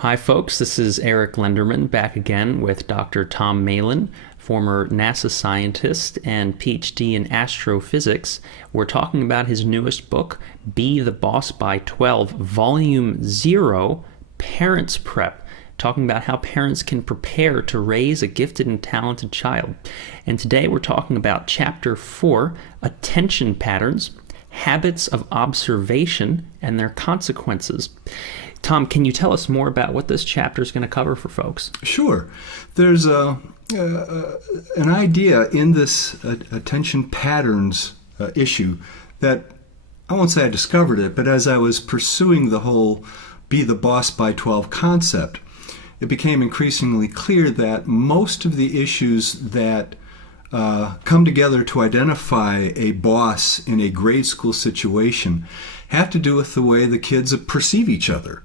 Hi, folks. This is Eric Lenderman back again with Dr. Tom Meylan, former NASA scientist and PhD in astrophysics. We're talking about his newest book, Be the Boss by 12, Volume 0, Parents Prep, talking about how parents can prepare to raise a gifted and talented child. And today we're talking about Chapter 4, Attention Patterns, Habits of Observation, and Their Consequences. Tom, can you tell us more about what this chapter is going to cover for folks? Sure. There's an idea in this attention patterns issue that I won't say I discovered it, but as I was pursuing the whole Be the Boss by 12 concept, it became increasingly clear that most of the issues that come together to identify a boss in a grade school situation have to do with the way the kids perceive each other.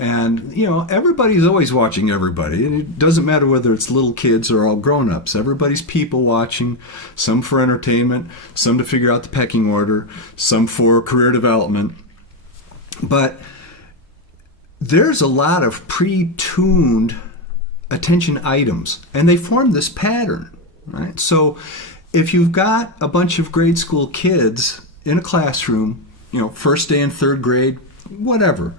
And, everybody's always watching everybody. And it doesn't matter whether it's little kids or all grown-ups. Everybody's people watching, some for entertainment, some to figure out the pecking order, some for career development. But there's a lot of pre-tuned attention items, and they form this pattern, right? So if you've got a bunch of grade school kids in a classroom, first day in third grade, whatever,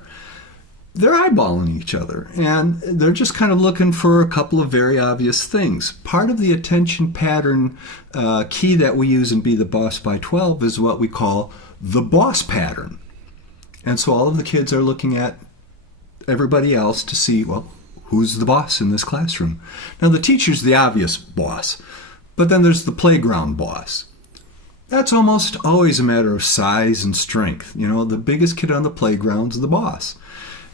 they're eyeballing each other, and they're just kind of looking for a couple of very obvious things. Part of the attention pattern key that we use in Be the Boss by 12 is what we call the boss pattern. And so all of the kids are looking at everybody else to see, well, who's the boss in this classroom? Now, the teacher's the obvious boss, but then there's the playground boss. That's almost always a matter of size and strength. The biggest kid on the playground's the boss.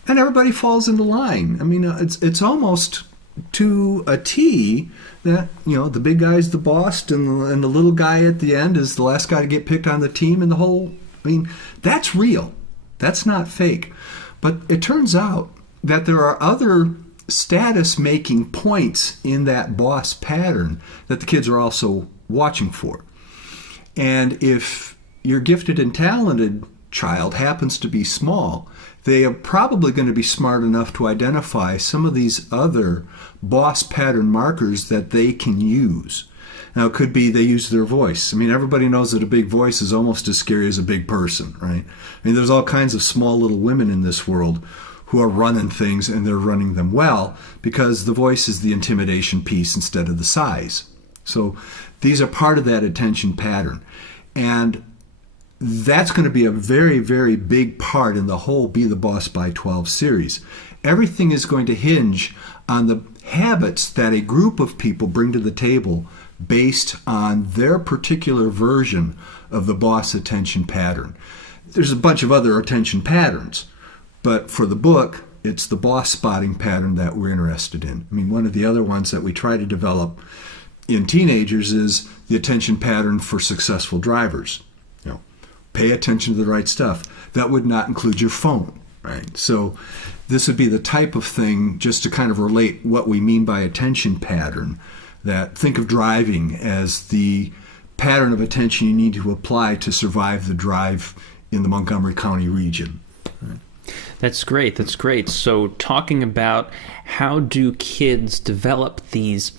And everybody falls into line. I mean, it's almost to a T that, the big guy's the boss and the little guy at the end is the last guy to get picked on the team, and that's real. That's not fake. But it turns out that there are other status-making points in that boss pattern that the kids are also watching for. And if your gifted and talented child happens to be small, they are probably going to be smart enough to identify some of these other boss pattern markers that they can use. Now, it could be they use their voice. Everybody knows that a big voice is almost as scary as a big person, right? There's all kinds of small little women in this world who are running things, and they're running them well because the voice is the intimidation piece instead of the size. So these are part of that attention pattern. And that's going to be a very, very big part in the whole Be the Boss by 12 series. Everything is going to hinge on the habits that a group of people bring to the table based on their particular version of the boss attention pattern. There's a bunch of other attention patterns, but for the book, it's the boss spotting pattern that we're interested in. One of the other ones that we try to develop in teenagers is the attention pattern for successful drivers. Pay attention to the right stuff. That would not include your phone, right? So this would be the type of thing, just to kind of relate what we mean by attention pattern, that think of driving as the pattern of attention you need to apply to survive the drive in the Montgomery County region. Right? That's great. That's great. So talking about how do kids develop these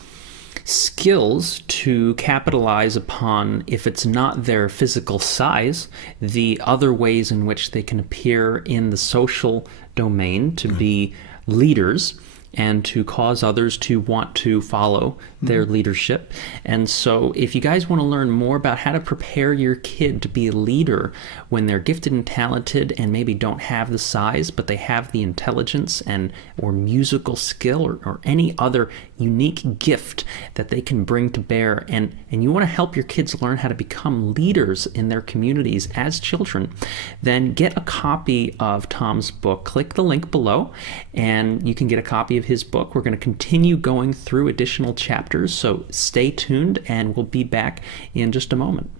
skills to capitalize upon, if it's not their physical size, the other ways in which they can appear in the social domain to be leaders and to cause others to want to follow their leadership. And so if you guys want to learn more about how to prepare your kid to be a leader when they're gifted and talented and maybe don't have the size, but they have the intelligence or musical skill or any other unique gift that they can bring to bear, and you want to help your kids learn how to become leaders in their communities as children, then get a copy of Tom's book. Click the link below and you can get a copy of his book. We're going to continue going through additional chapters, so stay tuned and we'll be back in just a moment.